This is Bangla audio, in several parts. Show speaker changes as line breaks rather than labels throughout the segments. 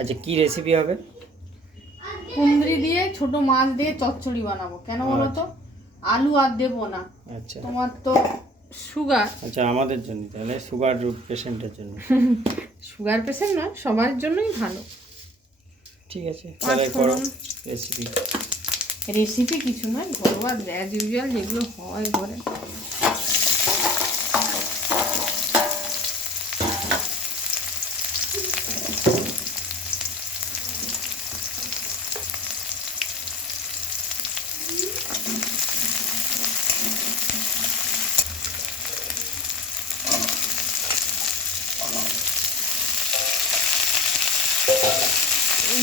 আচ্ছা কি রেসিপি হবে?
কুন্দ্রি দিয়ে ছোট মাছ দিয়ে চচ্চড়ি বানাবো। কেন বলো তো? আলু আর দেবো না।
আচ্ছা।
তোমার তো সুগার
আচ্ছা আমাদের জন্য তাহলে সুগার পেশেন্টের জন্য।
সুগার পেশেন্ট নয় সবার জন্যই ভালো।
ঠিক আছে তাহলে করো রেসিপি
রেসিপি কিছু নয় ঘরোয়া অ্যাজ ইউজুয়াল যেগুলো হয় ঘরে।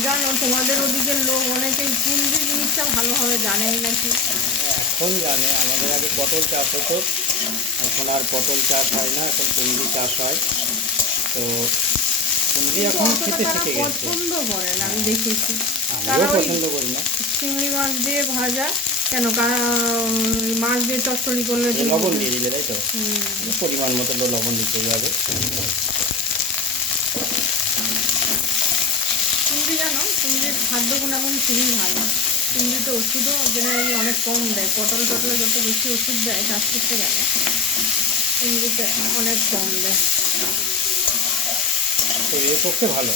জানো তোমাদের ওদিকের লোক অনেকেই কুন্দ্রি জিনিসটা ভালোভাবে জানেই নাকি।
এখন জানে আমাদের আগে পটল চাষ হতো এখন আর পটল চাষ হয় না এখন কুন্দি চাষ হয়। তো কুন্দি এখন খেতে শিখে গেছে।
পছন্দ করে না আমি দেখেছি।
আমিও পছন্দ করি না।
চিংড়ি মাছ দিয়ে ভাজা কেন মাছ দিয়ে চচ্চড়ি করলে
লবণ দিয়ে দিলে তাই তো? পরিমাণ মতো লবণ দিতে হবে
চিংড়ি জানো চিংড়ির খাদ্য গুণাগুণ খুবই ভালো। চিংড়ি তো ওষুধও জেনারেলি অনেক কম দেয়। পটল টটলে যত বেশি ওষুধ দেয় চাষ করতে গেলে চিংড়িতে অনেক কম দেয়।
শরীরের পক্ষে ভালো?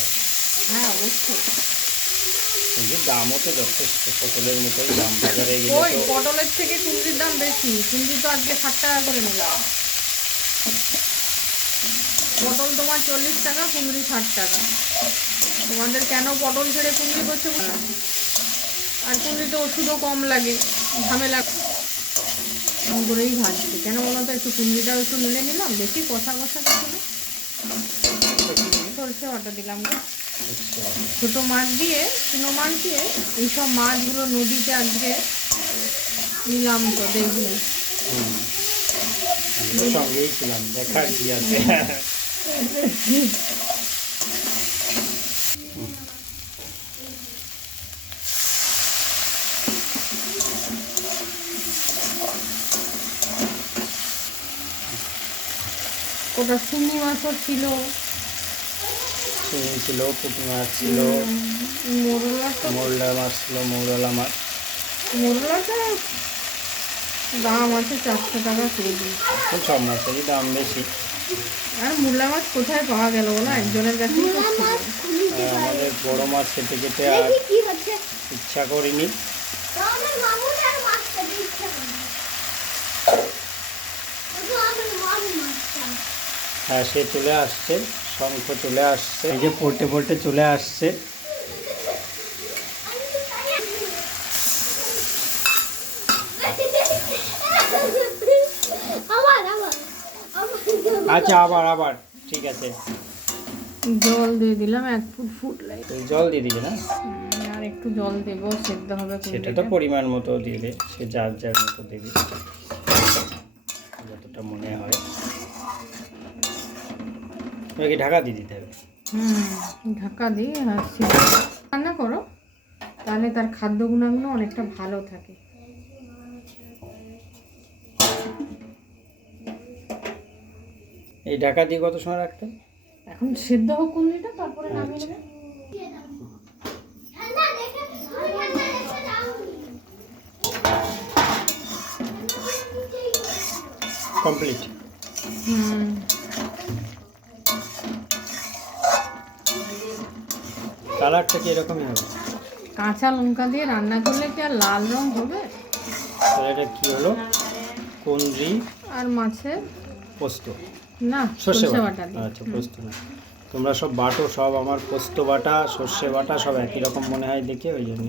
হ্যাঁ অবশ্যই।
কিন্তু দামও তো যথেষ্ট পটলের মতোই দাম। বাজারে গেলে
ওই পটলের থেকে কুঁদরির দাম বেশি। কুঁদরি তো আজকে ষাট টাকা করে নিলাম। পটল তোমার চল্লিশ টাকা কুঁদরি ষাট টাকা। তোমাদের কেন পটল ছেড়ে কুঁদরি করছে? আর কুঁদরিতে ওষুধও কম লাগে ঝামেলা। কম করেই ভাজছি। কেন বলো তো একটু কুঁদরিটাও একটু নেড়ে নিলাম বেশি কষা কষা কিছু সরষে বাটা দিলাম গো। ছোট মাছ দিয়ে চুনো মাছ দিয়ে এইসব মাছগুলো নদীতে আজকে নিলাম তো
তো সঙ্গেই ছিলাম দেখার কি আছে?
ওটা শিঙি মাছও ছিল।
চিংড়ি ছিল পুঁটি মাছ ছিল।
মোরলা
মাছ ছিল মৌরলা মাছ।
মোরলাটা দাম আছে চারশো টাকা কেজি।
সব মাছেরই দাম বেশি।
আর মূলা মাছ কোথায় পাওয়া গেল বলো? একজনের কাছেই
আমাদের বড় মাছ খেতে খেতে আর
কি
ইচ্ছা করিনি
তো আমার মামুর আর মাছটা দিচ্ছে না তো আমার মামু মাছটা
হ্যাঁ সে চলে আসছে শঙ্খ চলে আসছে এই যে পড়তে পড়তে চলে আসছে। আচ্ছা আবার আবার ঠিক আছে।
জল দিয়ে দিলাম এক ফুট ফুট লাগে
জল দিয়ে দিবে না?
আর একটু জল দেবো সেদ্ধ হবে
সেটা তো পরিমাণ মতো দিলে সে যার যার মতো দেবে। যতটা মনে হয়। তোমাকে ঢাকা দিয়ে দিতে হবে।
হুম ঢাকা দিয়ে রান্না করো তাহলে তার খাদ্য গুণাগুণ অনেকটা ভালো থাকে।
এই ঢাকা দিয়ে কত সময় রাখতে?
এখন সিদ্ধ হোক কুন্দিটা তারপরে নামিয়ে
আচ্ছা।
নেবে।
কমপ্লিট।
হুম।
কালারটা কি এরকমই হবে?
কাঁচা লঙ্কা দিয়ে রান্না করলে কি আর লাল রং হবে?
তাহলে এটা কি হলো? কুন্দ্রি
আর মাছের
পোস্ত।
না
সর্ষে বাটা। আচ্ছা পোস্ত না তোমরা সব বাটো সব আমার পোস্ত বাটা সর্ষে বাটা সব একই রকম মনে হয় দেখে ওই
জন্য।